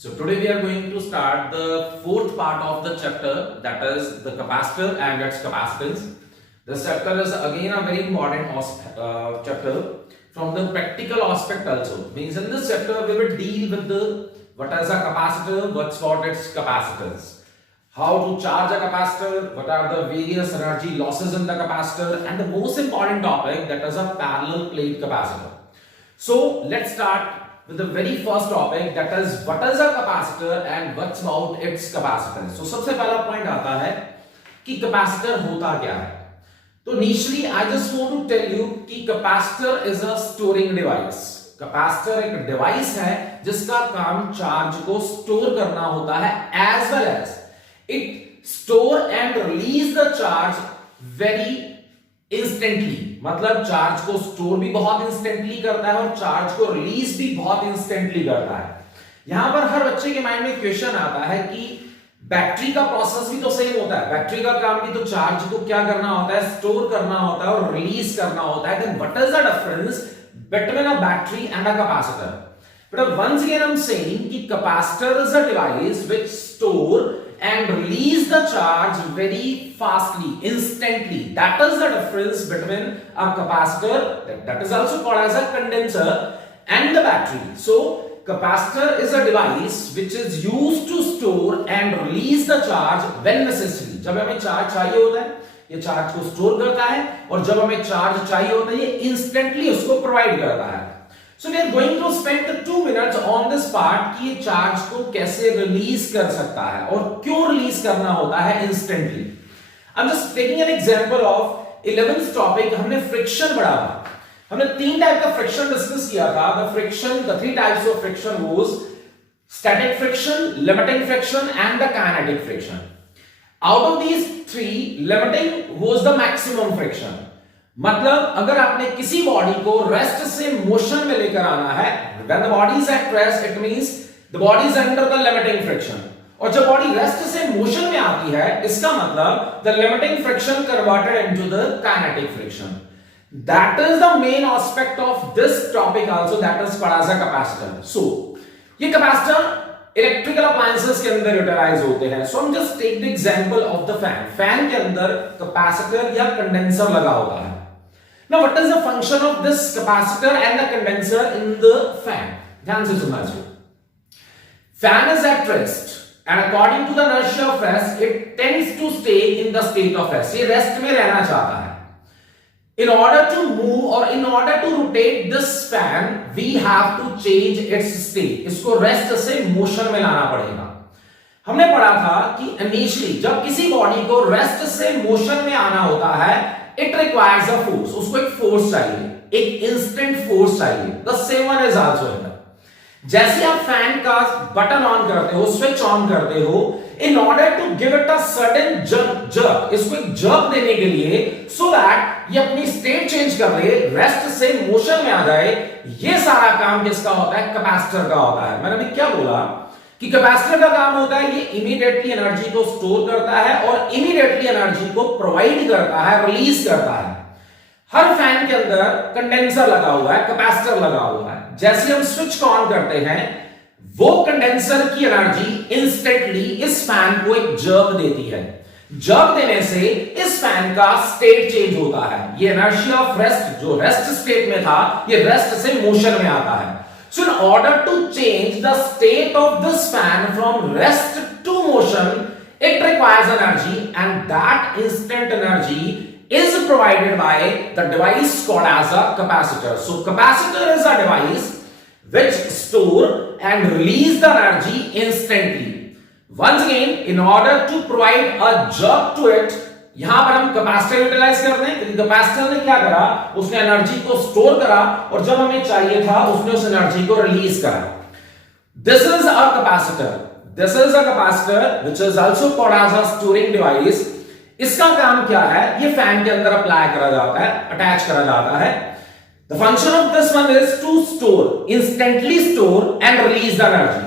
So today we are going to start the fourth part of the chapter, that is the capacitor and its capacitance. This chapter is again a very important chapter from the practical aspect also. Means in this chapter we will deal with the what is a capacitor, what's what its capacitance, how to charge a capacitor, what are the various energy losses in the capacitor, and the most important topic, that is a parallel plate capacitor. So let's start with the very first topic, that is what is a capacitor and what's about its capacitance. So सबसे पहला point आता है कि capacitor होता क्या है. तो initially I just want to tell you कि capacitor is a storing device. Capacitor एक डिवाइस है जिसका काम चार्ज को स्टोर करना होता है, as well as it store and release the charge very instantly. मतलब चार्ज को स्टोर भी बहुत इंस्टेंटली करता है और चार्ज को रिलीज भी बहुत इंस्टेंटली करता है. यहां पर हर बच्चे के माइंड में क्वेश्चन आता है कि बैटरी का प्रोसेस भी तो सेम होता है, बैटरी का काम भी तो चार्ज को क्या करना होता है, स्टोर करना होता है और रिलीज करना होता है. Then what is the difference between a battery and a capacitor? But once again I am saying कि capacitor is a device which store and release the charge very fastly, instantly. That is the difference between a capacitor, that is also called as a condenser, and the battery. So capacitor is a device which is used to store and release the charge when necessary. जब हमें charge चाहिए होता है ये charge को store करता है, और जब हमें चार्ज चाहिए होता है ये इंस्टेंटली उसको प्रोवाइड करता है. So we are going to spend the 2 minutes on this part कि ये चार्ज को कैसे रिलीज कर सकता है और क्यों रिलीज करना होता है instantly. I'm just taking an example of 11th topic. हमने फ्रिक्शन पढ़ा था. हमने 3 टाइप का फ्रिक्शन डिस्कस किया था. The 3 types of friction was static friction, limiting friction and the kinetic friction. Out of these 3, limiting was the maximum friction. मतलब अगर आपने किसी बॉडी को रेस्ट से मोशन में लेकर आना है, when the body is at rest, it means the body is under the limiting friction. और जब बॉडी रेस्ट से मोशन में आती है, इसका मतलब the limiting friction converted into the kinetic friction. That is the main aspect of this topic also, that is called as a capacitor. So ये capacitor electrical appliances के अंदर यूटिलाइज होते हैं. सो हम just take the example of the fan. Fan के अंदर capacitor या condenser लगा होता है. Now what is the function of this capacitor and the condenser in the fan? ध्यान से सुनना चाहिए. Fan is at rest and according to the inertia of rest it tends to stay in the state of rest. ये rest में रहना चाहता है. In order to move or in order to rotate this fan we have to change its state. इसको rest से motion में लाना पड़ेगा. हमने पढ़ा था कि इनिशियली जब किसी बॉडी को रेस्ट से मोशन में आना होता है, it requires a force. उसको एक फोर्स चाहिए, एक इंस्टेंट फोर्स चाहिए. The same one is also here. जैसे आप फैन का बटन ऑन करते हो, स्विच ऑन करते हो, in order to give it a certain jerk, इसको एक जर्क देने के लिए, so that ये अपनी स्टेट चेंज कर ले, रेस्ट से मोशन में आ जाए, ये सारा काम किसका होता है? कैपेसिटर का होता है. मैंने अभी क्या बोला कि कैपेसिटर का काम होता है ये इमीडिएटली एनर्जी को स्टोर करता है और इमीडिएटली एनर्जी को प्रोवाइड करता है, रिलीज करता है. हर फैन के अंदर कंडेंसर लगा हुआ है, कैपेसिटर लगा हुआ है. जैसे हम स्विच को ऑन करते हैं, वो कंडेंसर की एनर्जी इंस्टेंटली इस फैन को एक जर्क देती है. जर्क देने से इस फैन का स्टेट चेंज होता है. ये इनर्शिया ऑफ रेस्ट, जो रेस्ट स्टेट में था, ये रेस्ट से मोशन में आता है. So in order to change the state of this fan from rest to motion, it requires energy, and that instant energy is provided by the device called as a capacitor. So capacitor is a device which store and release the energy instantly. Once again, in order to provide a jerk to it, यहां पर हम capacitor utilise करते हैं. क्योंकि capacitor ने क्या करा, उसने एनर्जी को स्टोर करा और जब हमें चाहिए था उसने उस एनर्जी को रिलीज करा. This is a capacitor. This is a capacitor which is also called as a storing device. इसका काम क्या है? ये फैन के अंदर अप्लाई करा जाता है, अटैच करा जाता है. The function of this one is to store, instantly store and release the energy.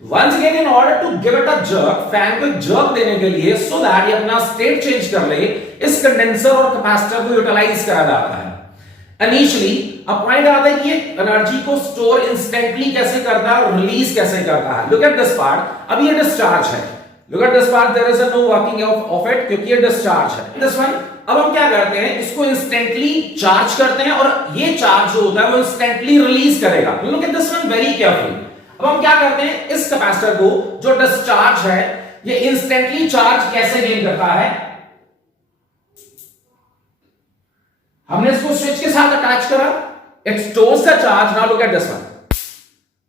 Once again, in order to give it a jerk, fan को एक जर्क देने के लिए, so that ये अपना स्टेट चेंज कर ले, इस कंडेंसर और कैपेसिटर को यूटिलाइज करा जाता है. इनिशियली अब पॉइंट आता है कि ये एनर्जी को स्टोर इंस्टेंटली कैसे करता है और रिलीज कैसे करता है। लुक एट दिस पार्ट, अब ये डिस्चार्ज है, look at this part, there is no working of it क्योंकि ये डिस्चार्ज है। दिस वन, अब हम क्या करते हैं, इसको इंस्टेंटली चार्ज करते हैं और ये चार्ज जो होता है वो इंस्टेंटली रिलीज करेगा। Look at this one very carefully. अब हम क्या करते हैं, इस कैपेसिटर को जो डिस्चार्ज है ये इंस्टेंटली चार्ज कैसे गेन करता है, हमने इसको स्विच के साथ अटैच करा, it stores the charge. Now look at this one,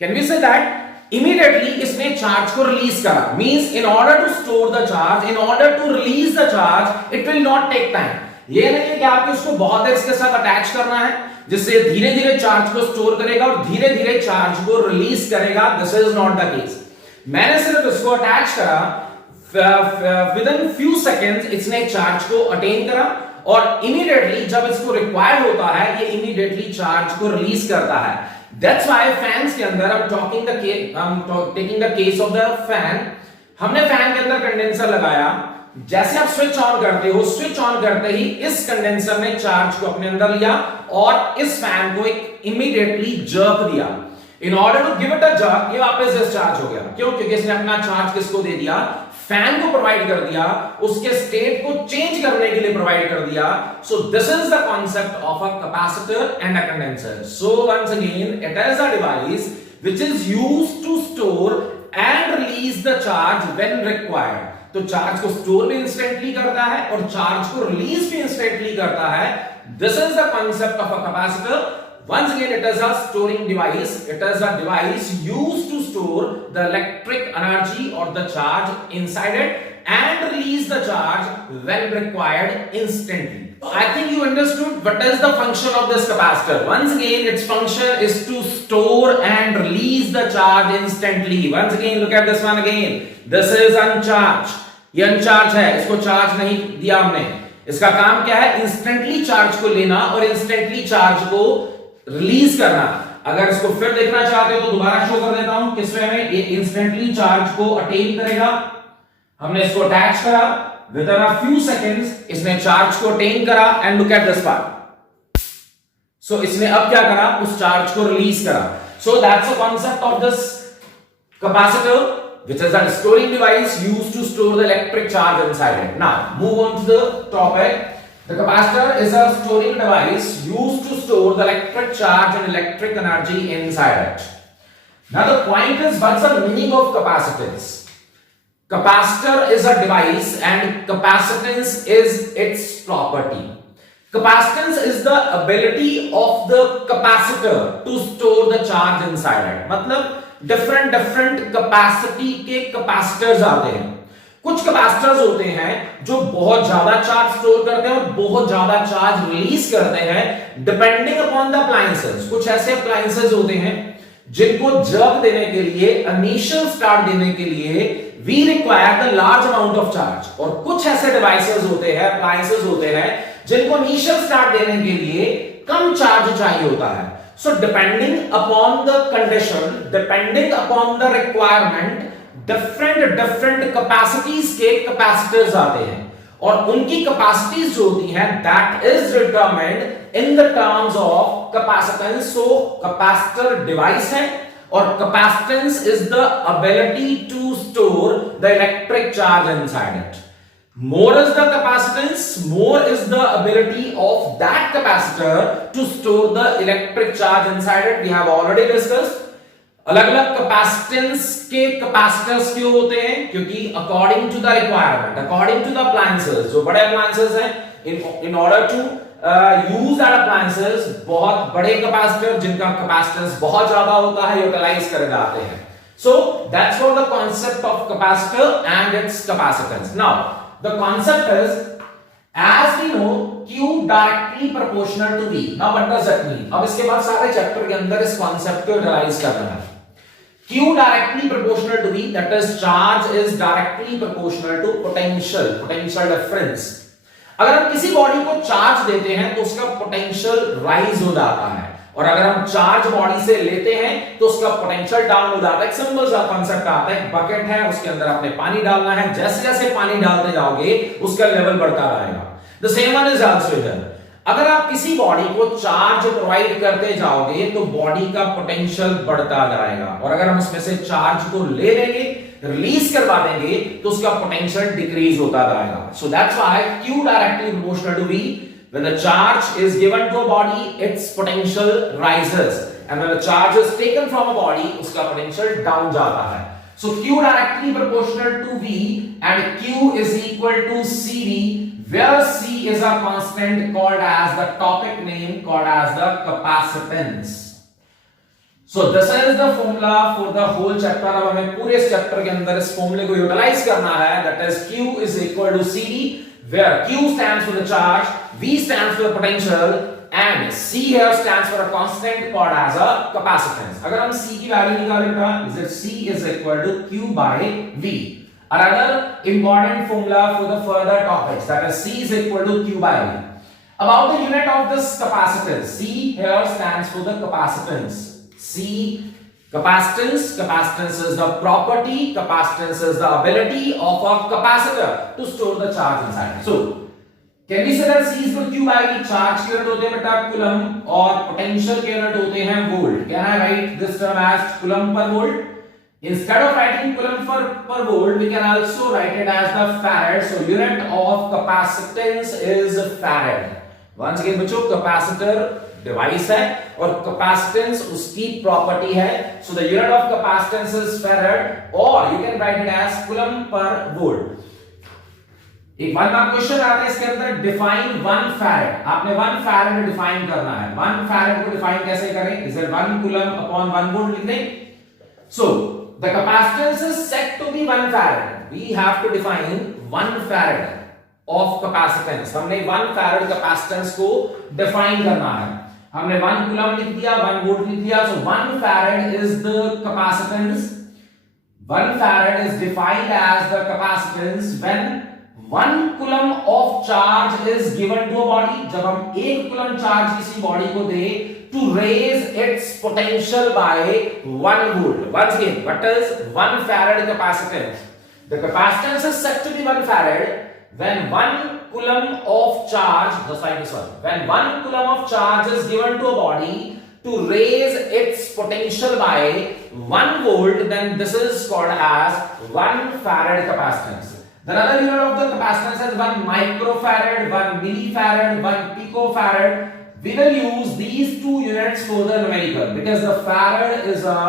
can we say that immediately इसने चार्ज को रिलीज करा, means in order to store the charge, in order to release the charge, it will not take time. ये नहीं है कि आपको इसको बहुत देर इसके साथ अटैच करना है जिससे धीरे धीरे चार्ज को स्टोर करेगा और धीरे धीरे चार्ज को रिलीज करेगा, this is not the case. मैंने सिर्फ इसको अटैच करा, विद इन फ्यू सेकेंड्स इसने चार्ज को अटेन करा और इमीडिएटली जब इसको रिक्वायर्ड होता है ये इमीडिएटली चार्ज को रिलीज करता है। दैट्स व्हाई फैंस के अंदर taking the case of the fan, हमने फैन के अंदर कंडेंसर लगाया, जैसे आप स्विच ऑन करते हो, स्विच ऑन करते ही इस कंडेंसर ने चार्ज को अपने अंदर लिया और इस फैन को एक इमीडिएटली जर्क दिया। In order to give it a jerk ये वापस डिस्चार्ज हो गया। क्यों? क्योंकि इसने अपना चार्ज किसको दे दिया, फैन को प्रोवाइड कर दिया, उसके स्टेट को चेंज करने के लिए प्रोवाइड कर दिया। So this is the concept of a capacitor and a condenser. So once again it is a device which is used to store and release the charge when required. तो charge को store भी instantly करता है और charge को release भी instantly करता है। This is the concept of a capacitor. Once again, it is a storing device. It is a device used to store the electric energy or the charge inside it and release the charge when required instantly. I think you understood what is the function of this capacitor. Once again, its function is to store and release the charge instantly. Once again, look at this one again. This is uncharged. ये uncharged है, इसको charge नहीं दिया हमने। इसका काम क्या है? इंस्टेंटली चार्ज को लेना और इंस्टेंटली चार्ज को रिलीज करना। अगर इसको फिर देखना चाहते हो तो दोबारा शो कर देता हूं किस वे में ये इंस्टेंटली चार्ज को अटेन करेगा। हमने इसको अटैच करा, within a few seconds इसने चार्ज को अटेन करा and look at this part. So इसने अब क्या करा, उस चार्ज को रिलीज करा। So that's the concept of this capacitor which is a storing device used to store the electric charge inside it. Now move on to the topic. The capacitor is a storing device used to store the electric charge and electric energy inside it. Now the point is, what's the meaning of capacitance? Capacitor is a device and capacitance is its property. Capacitance is the ability of the capacitor to store the charge inside it. मतलब different capacity के capacitors आते हैं। कुछ capacitors होते हैं जो बहुत ज्यादा चार्ज स्टोर करते हैं और बहुत ज्यादा चार्ज रिलीज करते हैं डिपेंडिंग अपॉन द अप्लायंसेस। कुछ ऐसे अप्लायंसेस होते हैं जिनको जर्क देने के लिए, इनिशियल स्टार्ट देने के लिए we require the large amount of charge, और कुछ ऐसे डिवाइसेस होते हैं, अप्लायंसेस होते हैं जिनको इनिशियल स्टार्ट देने के लिए कम चार्ज चाहिए होता है। So depending upon the condition, depending upon the requirement, different capacities के capacitors आते हैं और उनकी capacities जो होती हैं that is determined in the terms of capacitance. So capacitor device है और capacitance is the ability to store the electric charge inside it. More is the capacitance, more is the ability of that capacitor to store the electric charge inside it. We have already discussed. अलग-अलग capacitance के capacitors क्यों होते हैं? क्योंकि according to the requirement, according to the appliances, जो बड़े appliances हैं, in order to use that appliances, बहुत बड़े capacitor जिनका capacitance बहुत ज्यादा होता है utilize करे जाते हैं. So that's what the concept of capacitor and its capacitance. Now the concept is, as we know, Q directly proportional to V. Now what does that mean? अब इसके बाद सारे चैप्टर के अंदर इस कॉन्सेप्ट को रियलाइज करना है। Q directly proportional to V, that is charge is directly proportional to potential difference. अगर हम किसी बॉडी को चार्ज देते हैं तो उसका पोटेंशियल राइज हो जाता है, और अगर हम चार्ज बॉडी से लेते हैं तो उसका पोटेंशियल डाउन हो जाता है। एक सिंपल सा कांसेप्ट आता है, बकेट है, उसके अंदर आपने पानी डालना है, जैसे जैसे पानी डालते जाओगे उसका लेवल बढ़ता रहेगा। The same one is also here. अगर आप किसी बॉडी को चार्ज प्रोवाइड करते जाओगे तो बॉडी का पोटेंशियल बढ़ता जाएगा, और अगर हम उसमें से चार्ज को ले लेंगे, रिलीज करवा देंगे, तो उसका पोटेंशियल डिक्रीज होता जाएगा. So that's why Q directly proportional to V. When the charge is given to a body, its potential rises, and when the charge is taken from a body, उसका potential down जाता है. So Q directly proportional to V, and Q is equal to CV, where C is a constant called as the topic name called as the capacitance. So this is the formula for the whole chapter. अब हमें पूरे इस chapter के अंदर इस फॉर्मूले को utilise करना है. That is Q is equal to CV, where Q stands for the charge, V stands for the potential, and C here stands for a constant called as a capacitance. अगर हम C की value निकालेंगे, is that C is equal to Q by V. Another important formula for the further topics, that is C is equal to Q by V. About the unit of this capacitance, C here stands for the capacitance. C capacitance. Capacitance is the property, capacitance is the ability of a capacitor to store the charge inside. So can we say that C is equal to Q by V? Charge के unit होते हैं बेटा coulomb, और potential के unit होते हैं volt. Can I write this term as coulomb per volt? Instead of writing coulomb per volt, we can also write it as the farad. So unit of capacitance is farad. Once again बच्चों, capacitor device है और capacitance उसकी property है. So the unit of capacitance is farad, or you can write it as coulomb per volt. एक one mark question आता है इसके अंदर, डिफाइन 1 फैराड. आपने 1 फैराड डिफाइन करना है. 1 फैराड को डिफाइन कैसे करें? Is it 1 coulomb upon 1 volt लिख दें. So the capacitance is set to be 1 farad. We have to define 1 farad of capacitance. हमने 1 फैराड कैपेसिटेंस को डिफाइन करना है. हमने 1 कूलम लिख दिया, 1 वोल्ट लिख दिया. सो 1 farad is the capacitance. 1 farad is defined as the capacitance when 1 coulomb of charge is given to a body. जब हम 1 coulomb charge किसी बॉडी को दे to raise its potential by 1 volt. Once again, what is 1 farad capacitance? The capacitance is said to be 1 farad when 1 coulomb of charge, just like this one, when 1 coulomb of charge is given to a body to raise its potential by 1 volt, then this is called as 1 farad capacitance. The other unit of the capacitance is 1 microfarad, 1 millifarad, 1 picofarad. We will use these two units for the numerical because the farad is a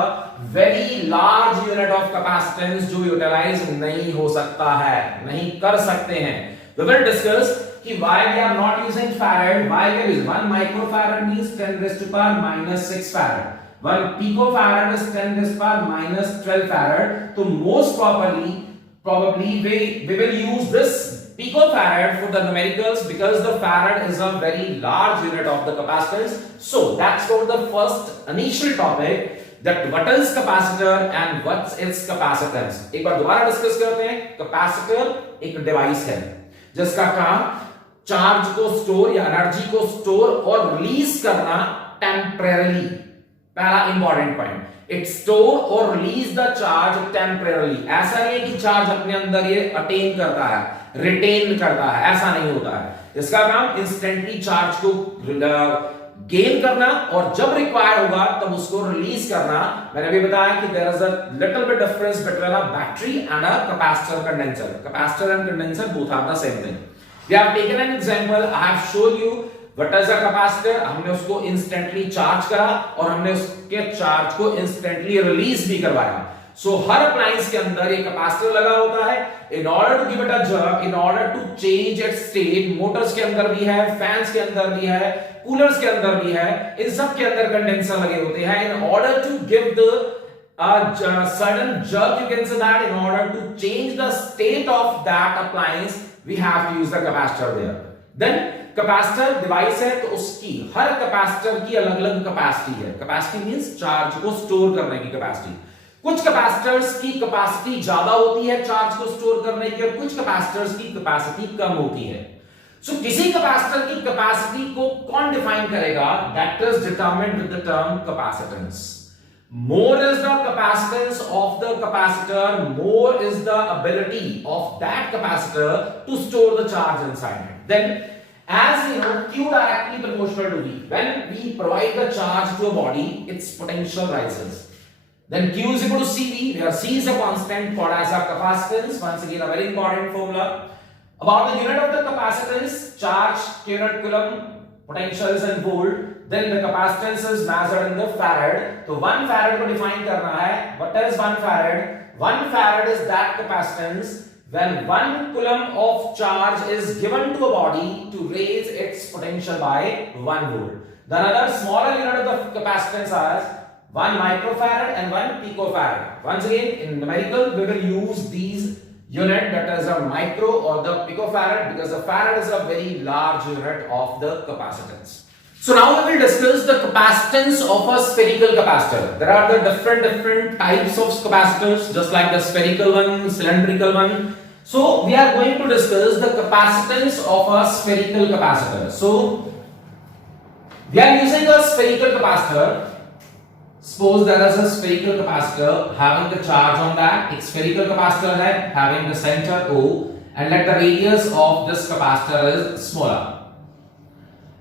very large unit of capacitance जो utilize नहीं हो सकता है, नहीं कर सकते हैं. We will discuss कि why we are not using farad, why we are using 1 microfarad means 10 raised to power minus 6 farad. 1 picofarad is 10 raised to power minus 12 farad. So most probably we will use this picofarad for the numericals because the farad is a very large unit of the capacitance. So that's for the first initial topic, that what is capacitor and what's its capacitance. एक बार दोबारा discuss करते हैं. Capacitor एक device है जिसका काम charge को store या एनर्जी को स्टोर और रिलीज करना टेम्परेरली. पहला इंपॉर्टेंट पॉइंट, इट स्टोर और रिलीज द चार्ज टेम्परेरली. ऐसा नहीं है कि चार्ज अपने अंदर ये अटेन करता है, रिटेन करता है, ऐसा नहीं होता है. इसका काम इंस्टेंटली चार्ज को गेन करना और जब रिक्वायर होगा तब उसको रिलीज करना. मैंने भी बताया कि there is a little bit difference between a battery and a capacitor condenser. Capacitor and condenser both are the same thing. We have taken an example. I have shown you what is a capacitor. हमने उसको instantly charge करा और हमने उसके charge को instantly release भी करवाया. सो हर appliance के अंदर एक कैपेसिटर लगा होता है. In order to give it a jerk, in order to change its state, motors के अंदर भी है, फैंस के अंदर भी है, कूलर्स के अंदर भी है, इन सब के अंदर कंडेंसर लगे होते हैं. In order to give the sudden jerk, you can say that, in order to change the state of that appliance we have to use the capacitor there. Then capacitor device है तो उसकी हर capacitor की अलग अलग capacity है. Capacity means charge को store करने की कैपेसिटी. कुछ कैपेसिटर्स की कैपेसिटी ज्यादा होती है चार्ज को स्टोर करने की और कुछ कैपेसिटर्स की कैपेसिटी कम होती है. सो किसी कैपेसिटर की कैपेसिटी को कौन डिफाइन करेगा? That is determined with the term capacitance. More is the capacitance of the capacitor, more is the ability of that capacitor to store the charge inside it. Then as you know, Q Q directly proportional to V. When we provide the charge to a body, its potential rises. Then Q is equal to CV, where C is a constant called as a capacitance. Once again, a very important formula. About the unit of the capacitance, charge, unit coulomb, potential is in volt. Then the capacitance is measured in the farad. So 1 farad को define करना है. What is 1 farad? 1 farad is that capacitance when 1 coulomb of charge is given to a body to raise its potential by 1 volt. The another smaller unit of the capacitance is 1 microfarad and 1 picofarad. Once again, in numerical, we will use these unit, that is a micro or the picofarad, because the farad is a very large unit of the capacitance. So now we will discuss the capacitance of a spherical capacitor. There are the different types of capacitors, just like the spherical one, cylindrical one. So we are going to discuss the capacitance of a spherical capacitor. So we are using a spherical capacitor. Suppose there is a spherical capacitor having the charge on that. एक spherical capacitor है having the center O, and let the radius of this capacitor is smaller.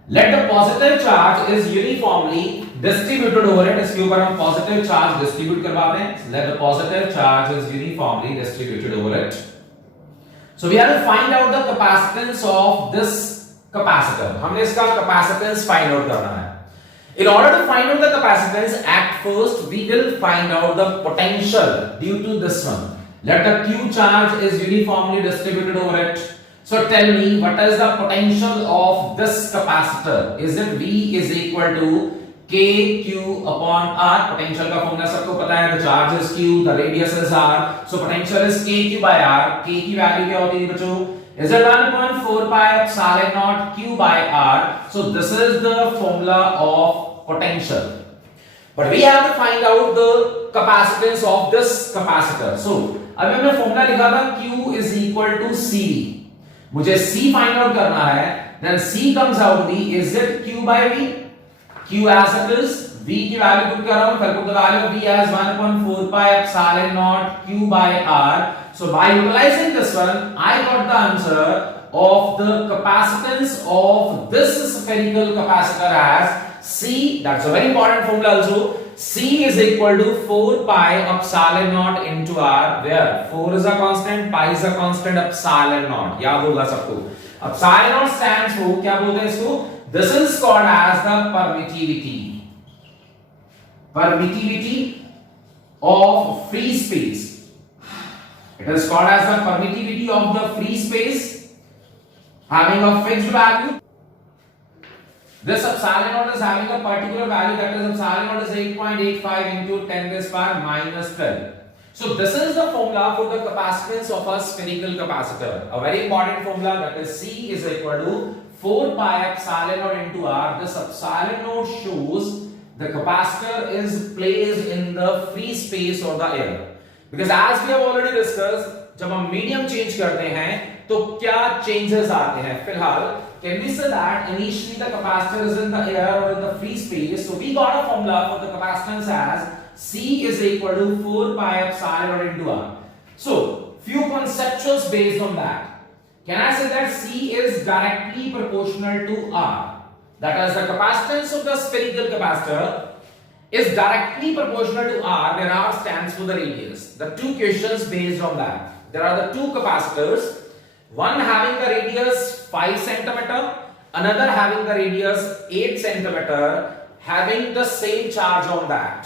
Let the positive charge is uniformly distributed over it. इसके ऊपर हम positive charge distribute करवाते हैं. Let the positive charge is uniformly distributed over it. So we have to find out the capacitance of this capacitor. हमने इसका capacitance find out करना है. In order to find out the capacitance, at first we will find out the potential due to this one. Let the Q charge is uniformly distributed over it. So tell me, what is the potential of this capacitor? Is it V is equal to KQ upon R? Potential का formula सबको पता है. The charge is Q, the radius is R. So potential is KQ by R. K की value क्या होती है बच्चों? Is it 1/4 pi epsilon naught Q by R? So this is the formula of potential. But we have to find out the capacitance of this capacitor. So अभी हमने formula लिखा था Q is equal to CV. मुझे C find out करना है. Then C comes out to be, is it Q by V? Q as it is. V की value put कर रहा हूं. फिर put the value of V as 1/4 pi epsilon naught Q by R. So by utilizing this one, I got the answer of the capacitance of this spherical capacitor as C. That's a very important formula also. C is equal to 4 pi epsilon naught into R, where 4 is a constant, pi is a constant, epsilon naught. याद होगा सबको. Epsilon naught stands for, क्या बोलते हैं इसको? This is called as the permittivity. Permittivity of free space. It is called as the permittivity of the free space having a fixed value. This epsilon naught is having a particular value, that is epsilon naught is 8.85 into 10 raised power minus 12. So this is the formula for the capacitance of a spherical capacitor. A very important formula, that is C is equal to 4 pi epsilon naught into R. This epsilon naught shows the capacitor is placed in the free space or the air. Because as we have already discussed, जब हम medium change करते हैं तो क्या changes आते हैं. फिलहाल can we say that initially the capacitor is in the air or in the free space? So we got a formula for the capacitance as C is equal to 4 pi epsilon naught into R. So few conceptuals based on that. Can I say that C is directly proportional to R? That is, the capacitance of the spherical capacitor is directly proportional to R, where R stands for the radius. The two questions based on that. There are the two capacitors, one having the radius 5 centimeter, another having the radius 8 centimeter, having the same charge on that.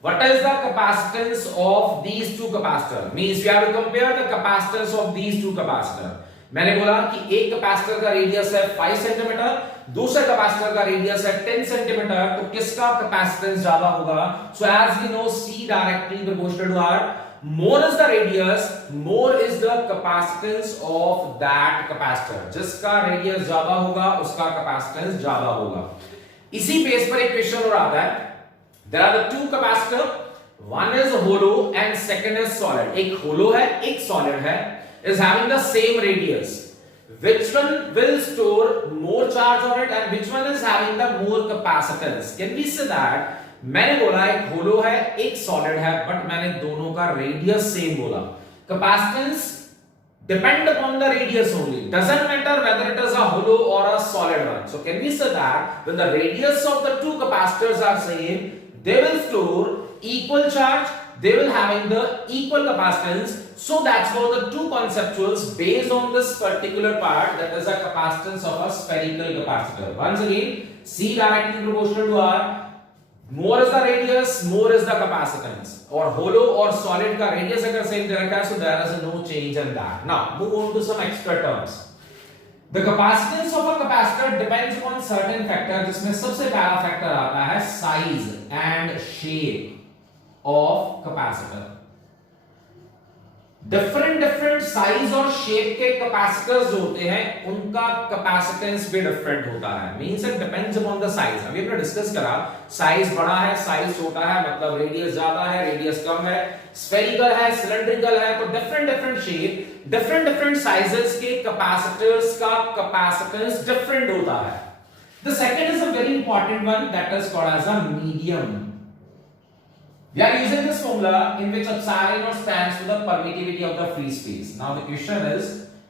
What is the capacitance of these two capacitors? Means we have to compare the capacitance of these two capacitors. मैंने बोला कि एक capacitor का radius है 5 centimetre, दूसरे capacitor का radius है 10 centimetre, तो किसका कैपेसिटेंस ज्यादा होगा? So as we know C directly proportional to R. More is the radius, more is the capacitance of that capacitor. जिसका रेडियस ज्यादा होगा उसका कैपेसिटेंस ज्यादा होगा. इसी बेस पर एक क्वेश्चन और आता है. There are the two capacitor, one is hollow and second is solid. एक hollow है, एक solid है, is having the same radius. Which one will store more charge on it and which one is having the more capacitance? Can we say that? मैंने बोला एक होलो है एक solid है, बट मैंने दोनों का रेडियस सेम बोला. Capacitance depend upon the radius only. Doesn't matter whether it is a hollow or a solid one. So can we say that when the radius of the two capacitors are same, they will store equal charge, they will having the equal capacitance. So that's for the two conceptuals based on this particular part, that is a capacitance of a spherical capacitor. Once again, C directly proportional to R. More is the radius, more is the capacitance. और hollow और solid का radius अगर same दे रखा है, so there is no change in that. Now move on to some extra terms. The capacitance of a capacitor depends upon certain factor, जिसमें सबसे पहला factor आता है size and shape of capacitor. Different size और shape के capacitors जो होते हैं उनका कैपेसिटेंस भी डिफरेंट होता है. Means it depends upon the size. अभी हमने डिस्कस करा साइज बड़ा है, साइज छोटा है, मतलब रेडियस ज्यादा है, रेडियस कम है, स्फेरिकल है, सिलेंड्रिकल है. तो डिफरेंट शेप, डिफरेंट साइजेस के कैपेसिटर्स का कैपेसिटेंस डिफरेंट होता है. The second is a very important one, that is called as a medium. We are using this formula in which epsilon naught stands for the permittivity of the free space. Now the question is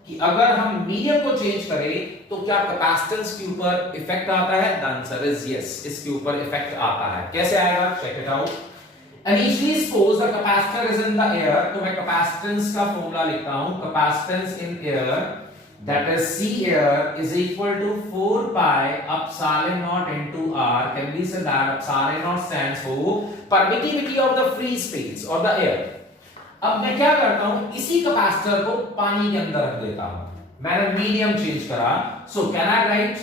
कि अगर हम medium को change करें तो क्या capacitance के ऊपर effect आता है? The answer is yes, इसके ऊपर इफेक्ट आता है. कैसे आएगा? Check it out. Initially suppose the capacitor is in the air, तो मैं कैपेसिटेंस का फॉर्मूला लिखता हूं. Capacitance in air, that is C air is equal to 4 pi epsilon naught into R. Can we say that epsilon naught stands for permittivity of the free space or the air. अब मैं क्या करता हूं, इसी capacitor को पानी के अंदर रख देता हूं. मैंने मीडियम चेंज करा. So can I right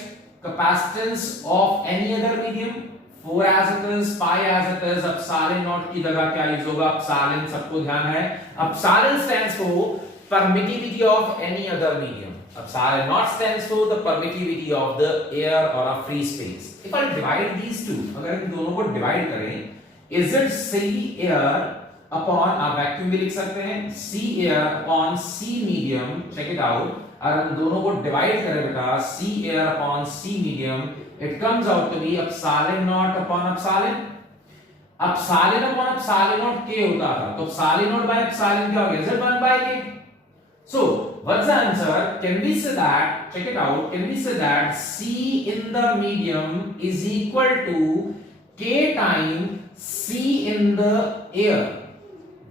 capacitance of any other medium? 4 as it is, pi as it is, epsilon naught की जगह क्या यूज होगा? epsilon. सबको ध्यान है, epsilon stands for permittivity of any other medium. Epsilon naught stands for the permittivity of the air or a free space. If I divide these two, अगर इन दोनों को डिवाइड करें, is it C air upon, आप vacuum भी लिख सकते हैं, C air upon C medium. Check it out. अगर इन दोनों को डिवाइड करें बेटा, C air upon C medium, it comes out to be epsilon naught upon epsilon. epsilon upon epsilon naught K होता था, तो epsilon naught by epsilon क्या हो गया? Z 1 by K. So what's the answer? Can we say that, check it out, can we say that C in the medium is equal to K times C in the air,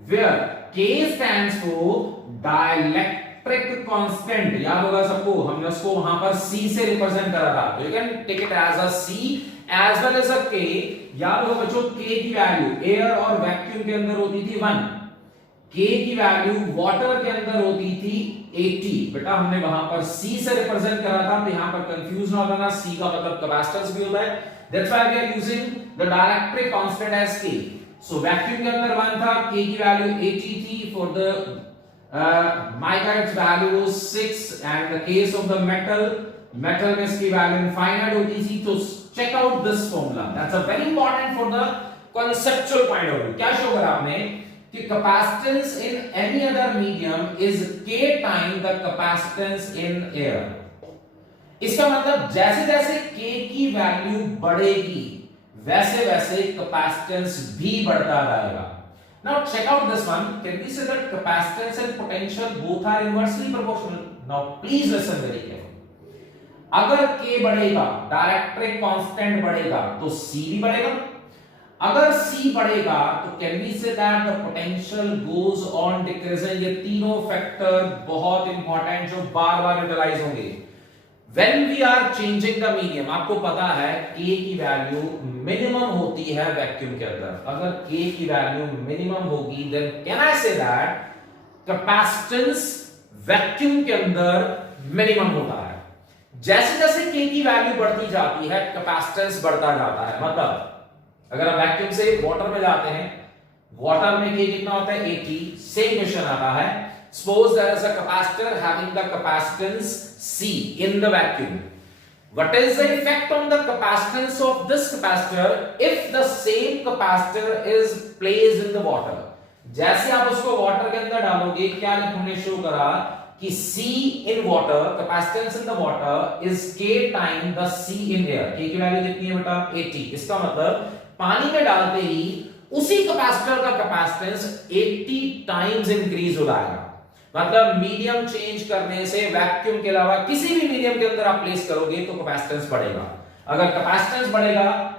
where K stands for dielectric constant. याद होगा सबको, हमने उसको वहां पर C से represent करा था. तो you can take it as a C as well as a K. याद होगा बच्चों, K की वैल्यू एयर और वैक्यूम के अंदर होती थी 1, K की वैल्यू वाटर के अंदर होती थी 80. बेटा हमने वहां पर C से रिप्रेजेंट करा था, तो यहां पर कंफ्यूज ना होना. C का मतलब कैपेसिटेंस भी होता है. That's why we are using the dielectric constant as K. So vacuum के अंदर 1 था, K की वैल्यू 80 थी. For the mica its value 6, and the case of the metal में इसकी वैल्यू इनफाइनाइट होती थी. तो check out this formula, that's a very important for the conceptual point of view. क्या शो करा आपने कि capacitance in any other medium is K times the capacitance in air. इसका मतलब जैसे जैसे K की वैल्यू बढ़ेगी वैसे वैसे capacitance भी बढ़ता जाएगा. Now check out this one. Can we say that capacitance and potential both are inversely proportional? Now please listen very carefully. अगर K बढ़ेगा, डायरेक्ट्रिक कांस्टेंट बढ़ेगा, तो C भी बढ़ेगा. अगर C बढ़ेगा तो can we say that the potential goes on decreasing. ये तीनों फैक्टर बहुत इंपॉर्टेंट जो बार बार यूटिलाइज होंगे when we are changing the medium. आपको पता है K की वैल्यू मिनिमम होती है वैक्यूम के अंदर. अगर K की वैल्यू मिनिमम होगी then can I say that capacitance vacuum के अंदर मिनिमम होता है. जैसे जैसे K की वैल्यू बढ़ती जाती है कैपेसिटेंस बढ़ता जाता है. मतलब अगर हम वैक्यूम से वाटर में जाते हैं, वाटर में K कितना होता है? 80. सेम क्वेश्चन आता है. Suppose there is a capacitor having the capacitance C in the vacuum. What is the effect on the capacitance of this capacitor if the same capacitor is placed in the water? जैसे आप उसको water के अंदर डालोगे, क्या हमने show करा कि C in water, capacitance in the water is K times the C in air. K की वैल्यू कितनी है बेटा? 80. इसका मतलब पानी में डालते ही उसी कैपेसिटर का कैपेसिटेंस 80 टाइम्स इंक्रीज हो जाएगा. मतलब मीडियम चेंज करने से वैक्यूम के अलावा किसी भी मीडियम के अंदर आप प्लेस करोगे तो कैपेसिटेंस बढ़ेगा। अगर कैपेसिटेंस बढ़ेगा,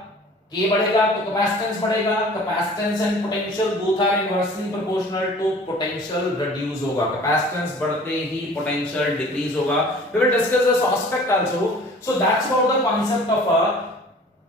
K बढ़ेगा तो कैपेसिटेंस बढ़ेगा। Capacitance and potential both are inversely proportional to potential reduce होगा। कैपेसिटेंस बढ़ते ही पोटेंशियल डिक्रीज होगा। We will discuss this aspect also. So that's about the concept of a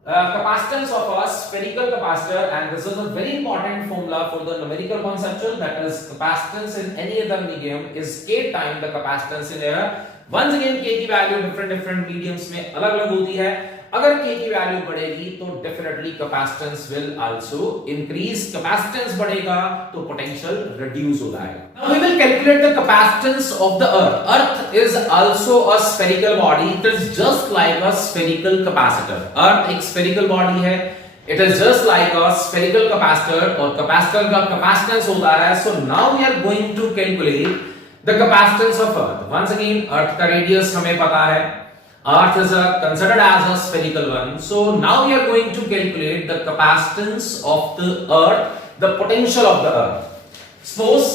capacitance of a spherical capacitor, and this is a very important formula for the numerical conceptual, that is capacitance in any other medium is K time the capacitance in air. Once again K की value different mediums में अलग अलग होती है। अगर K की value बढ़ेगी तो definitely capacitance will also increase. Capacitance बढ़ेगा तो पोटेंशियल रिड्यूस हो जाएगा। Now we will calculate the capacitance of the earth. Earth is also a spherical body, it is just like a spherical capacitor. Earth एक spherical body है, it is just like a spherical capacitor, और capacitor का capacitance होता है। So now we are going to calculate the capacitance of earth. Once again अर्थ का radius हमें पता है, Earth is considered as a spherical one. So now we are going to calculate the capacitance of the Earth, the potential of the Earth. Suppose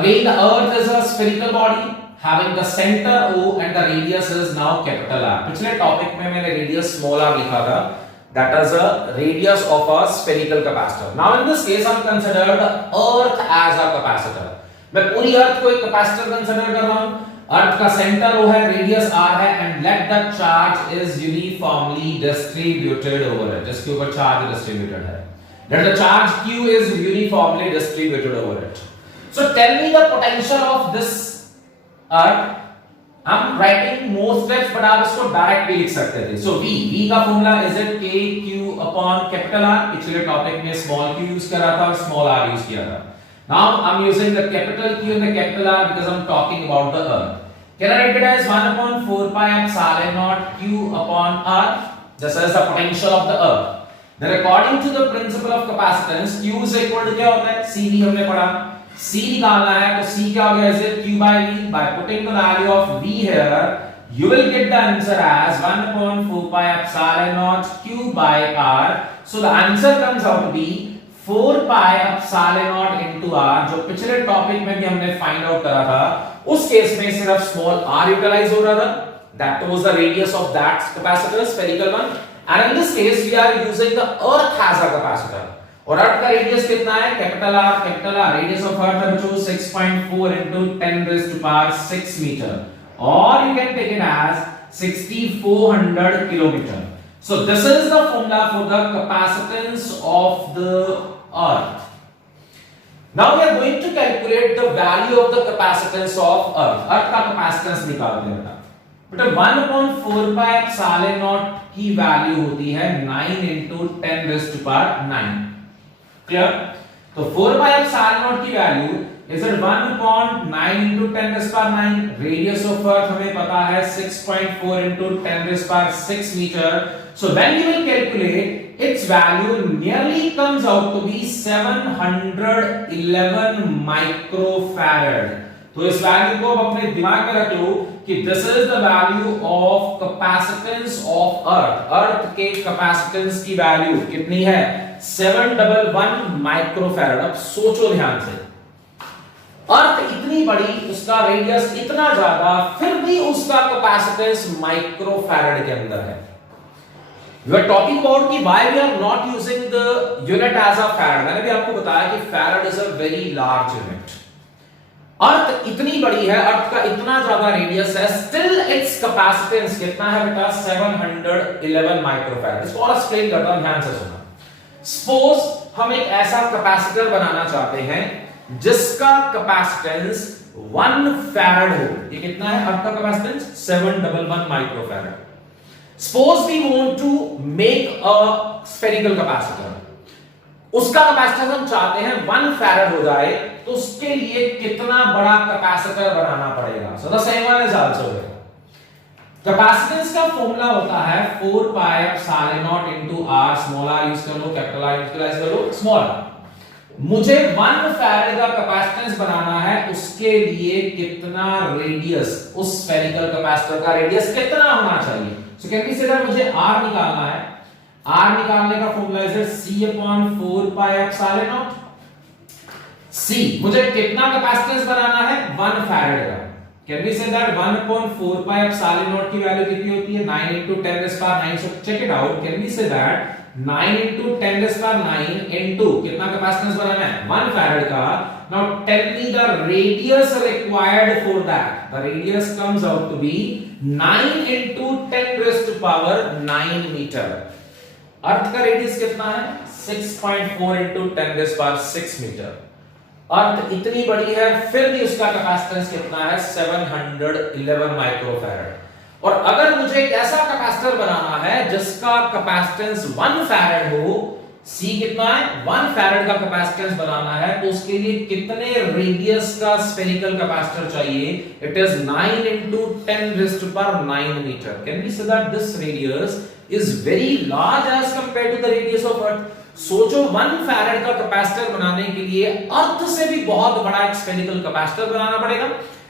again the Earth is a spherical body having the center O and the radius is now capital R. पिछले topic में मैंने radius small r लिखा था. That is a radius of a spherical capacitor. Now in this case हम consider the Earth as a capacitor. मैं पूरी Earth को एक capacitor consider कर रहा हूँ। अर्थ का सेंटर वो है, रेडियस r है, and let the charge is uniformly distributed over it. जिसके ऊपर चार्ज डिस्ट्रीब्यूटेड है, let the charge q is uniformly distributed over it. So tell me the potential of this earth. I am writing more steps, but आप इसको direct भी लिख सकते थे। So v का formula is it k q upon capital R। पिछले topic में small q use करा था और स्मॉल r यूज किया था। Now I'm using the capital Q and the capital R because I'm talking about the Earth. Can I write it as 1 upon 4 pi epsilon naught Q upon R? This is the potential of the Earth. Then according to the principle of capacitance, Q is equal to क्या होता है? C भी हमने पढ़ा। C निकालना है तो C क्या हो गया? Is it Q by V? By putting the value of V here, you will get the answer as 1 upon 4 pi epsilon naught Q by R. So the answer comes out to be 4 pi epsilon naught into r, जो पिछले topic में भी हमने find out करा था। उस case में सिर्फ स्मॉल r यूटिलाइज हो रहा था। That was the radius of that capacitor, spherical one. And in this case we are using the earth as a capacitor. और अर्थ का रेडियस कितना है? Capital R, capital R। Radius of अर्थ है बच्चों 6.4 into 10 raised to power 6 meter, or you can take it as 6400 kilometer. So this is the formula for the capacitance of the Earth. Now we are going to calculate the value of the capacitance of Earth. Earth का capacitance निकालते हैं बेटा। बेटा 1 upon 4 pi epsilon naught की value होती है 9 into 10 raised to power 9। Clear? तो 4 pi epsilon naught की value is it 1 upon 9 into 10 raised to power 9। Radius of Earth हमें पता है 6.4 into 10 raised to power 6 meter। So when you will calculate, its value nearly comes out to be 711 microfarad। तो इस value को आप अपने दिमाग में रख लो कि this is the value of capacitance of Earth। अर्थ के कैपेसिटेंस की वैल्यू कितनी है? 711 माइक्रोफैराड। अब सोचो ध्यान से, अर्थ इतनी बड़ी, उसका रेडियस इतना ज्यादा, फिर भी उसका कैपेसिटेंस माइक्रोफैराड के अंदर है। We are talking about कि why we are not using the unit as a farad। मैंने भी आपको बताया कि farad is a very large unit। अर्थ इतनी बड़ी है, अर्थ का इतना ज्यादा रेडियस है, still its capacitance कितना है बेटा? 711 माइक्रोफैराड। इसको और एक्सप्लेन करता हूं, ध्यान से सुनना। Suppose हम एक ऐसा कैपेसिटर बनाना चाहते हैं जिसका कैपेसिटेंस 1 फैराड हो। ये कितना है अर्थ का capacitance? 711 microfarad. Suppose we want to make a spherical capacitor, उसका कैपेसिटेंस हम चाहते हैं 1 फैराड हो जाए, तो उसके लिए कितना बड़ा कैपेसिटर बनाना पड़ेगा? So the same one is also here। Capacitance का फॉर्मूला होता है 4 pi epsilon naught into r, small r use कर लो, कैपिटल R यूटिलाइज कर लो, स्मॉल r। मुझे 1 फैराड का कैपेसिटेंस बनाना है, उसके लिए कितना रेडियस, उस स्फेरिकल कैपेसिटर का रेडियस कितना होना चाहिए? So can we say that मुझे R निकालना है। R निकालने का फॉर्मूला है C upon 4 pi epsilon naught। सी मुझे कितना कैपेसिटेंस बनाना है 1 फैराड का। Can we say that 1/4 pi epsilon naught की वैल्यू कितनी होती है 9 into 10 raised to power 9। So check it out, can we say that 9 into 10 raised to power 9 into कितना कैपेसिटेंस बनाना है 1 फैराड का। Now tell me the radius required for that. The radius comes out to be 9 into 10 raised to power 9 metre. Earth का radius कितना है 6.4 into 10 raised to power 6 metre. Earth इतनी बड़ी है फिर भी उसका कैपेसिटेंस कितना है 711 माइक्रोफैरड। और अगर मुझे एक ऐसा कैपेसिटर बनाना है जिसका कैपेसिटेंस 1 फैराड हो, सी कितना है 1 फैराड का कैपेसिटेंस बनाना है, तो उसके लिए कितने रेडियस का स्फेरिकल कैपेसिटर चाहिए? It is 9 into 10 raised to power 9 metre. Can we say that this radius is very large as compared to the radius of earth. सोचो 1 फैराड का कैपेसिटर बनाने के लिए अर्थ से भी बहुत बड़ा एक स्फेरिकल कैपेसिटर बनाना पड़ेगा।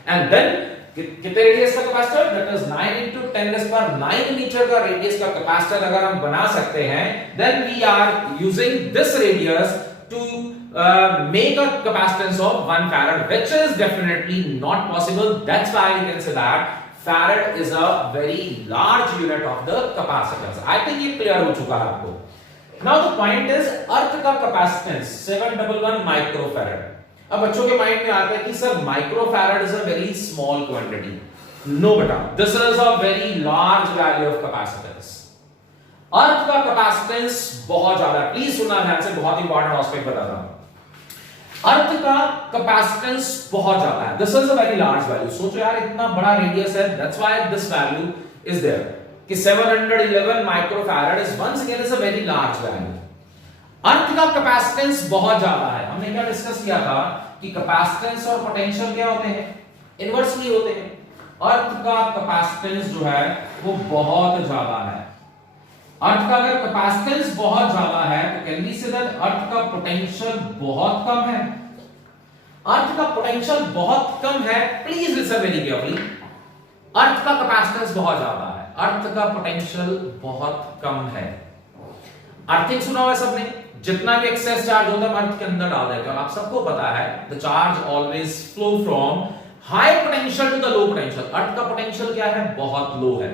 एंड देन कितने रेडियस का capacitor? That is 9 into 10 raised to power 9 metre का रेडियस का कैपेसिटर अगर हम बना सकते हैं, then we are using this radius to make a capacitance of 1 farad, which is definitely not possible. That's why we can say that farad is a very large unit of the capacitance. I think ये clear हो चुका है आपको। Now the point is अर्थ का capacitance 711 microfarad. अब बच्चों के mind में आता है कि sir microfarad is a very small quantity. No बेटा, this is a very large value of capacitance. Earth का कैपेसिटेंस बहुत ज्यादा है। प्लीज सुनना ध्यान से, बहुत इंपॉर्टेंट एस्पेक्ट बता रहा हूं। अर्थ का कैपेसिटेंस बहुत ज्यादा है। This is a very large value. सोचो यार इतना बड़ा रेडियस है, that's why this value is there कि 711 microfarad is once again is a very large value. Earth का कैपेसिटेंस बहुत ज्यादा है। हमने क्या डिस्कस किया था कि कैपेसिटेंस और पोटेंशियल क्या होते हैं? इनवर्सली होते हैं। अर्थ का कैपेसिटेंस जो है वो बहुत ज्यादा है। अर्थ का अगर कैपेसिटेंस बहुत ज्यादा है तो can we say that earth का पोटेंशियल बहुत कम है। अर्थ का पोटेंशियल बहुत कम है। Please listen very carefully. Earth का कैपेसिटेंस बहुत ज्यादा है, अर्थ का पोटेंशियल बहुत कम है। अर्थिंग सुना हुआ सबने? जितना भी एक्सेस चार्ज होता है अर्थ के अंदर डाल देते हैं। और आप सबको पता है the charge always flow from high potential to the low potential. Earth का पोटेंशियल क्या है? बहुत लो है।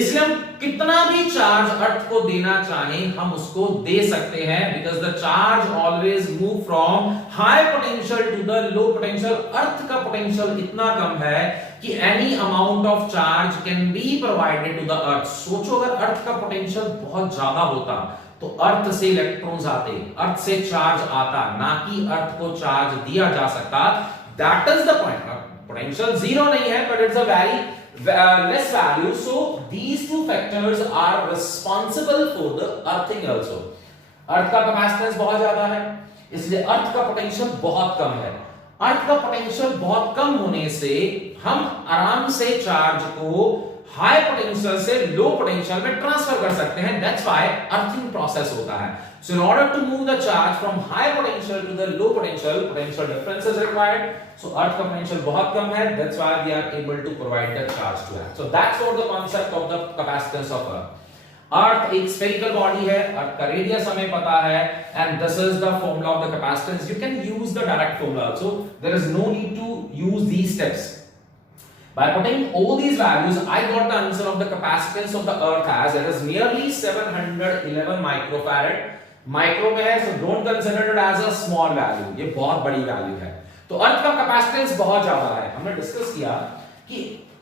इसलिए हम कितना भी चार्ज अर्थ को देना चाहें हम उसको दे सकते हैं, because the charge always move from high potential to the low potential. Earth का पोटेंशियल इतना कम है कि any amount of charge can be provided to the earth. सोचो अगर अर्थ का पोटेंशियल बहुत ज्यादा होता तो अर्थ से इलेक्ट्रॉन्स आते, अर्थ से चार्ज आता, ना कि अर्थ को चार्ज दिया जा सकता। That is the point. Potential zero नहीं है, but it's a very less value, so these two factors are responsible for the earthing also. अर्थ का कैपेसिटेंस बहुत ज्यादा है, इसलिए अर्थ का पोटेंशियल बहुत कम है। अर्थ का पोटेंशियल बहुत कम होने से हम आराम से चार्ज को हाई पोटेंशियल से लो पोटेंशियल में ट्रांसफर कर सकते हैं। दैट्स व्हाई अर्थिंग प्रोसेस होता है। So in order to move the charge from high potential to the low potential, potential difference is required. So अर्थ का पोटेंशियल बहुत कम है, that's why we are able to provide the charge to it. So that's what the concept of the capacitance of Earth. अर्थ एक spherical body है, अर्थ का radius हमें पता है, and this is the formula of the capacitance. You can use the direct formula also. There is no need to use these steps. By putting all these values, I got the answer of the capacitance of the Earth as it is nearly 711 microfarad. Micro में है, so don't consider it as a small value. ये बहुत बड़ी value है। तो अर्थ का capacitance बहुत ज्यादा है। हमने डिस्कस किया कि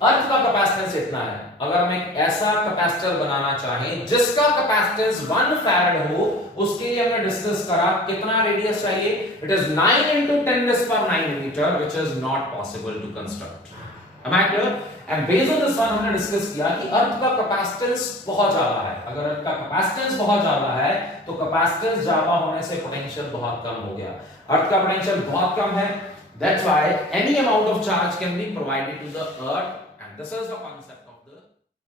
अर्थ का कैपेसिटेंस इतना है। अगर हम एक ऐसा कैपेसिटर बनाना चाहें जिसका कैपेसिटेंस 1 फैराड हो, उसके लिए हमने डिस्कस करा कितना रेडियस चाहिए? It is 9 into 10 raised to power 9 metre, which is not possible to construct. Am I clear? And based on this one हमने डिस्कस किया कि अर्थ का कैपेसिटेंस बहुत ज्यादा है। अगर अर्थ का कैपेसिटेंस बहुत ज्यादा है तो कैपेसिटेंस ज्यादा होने से पोटेंशियल बहुत कम हो गया। अर्थ का पोटेंशियल बहुत कम है, that's why any amount of charge can be provided to the earth, and this is the concept.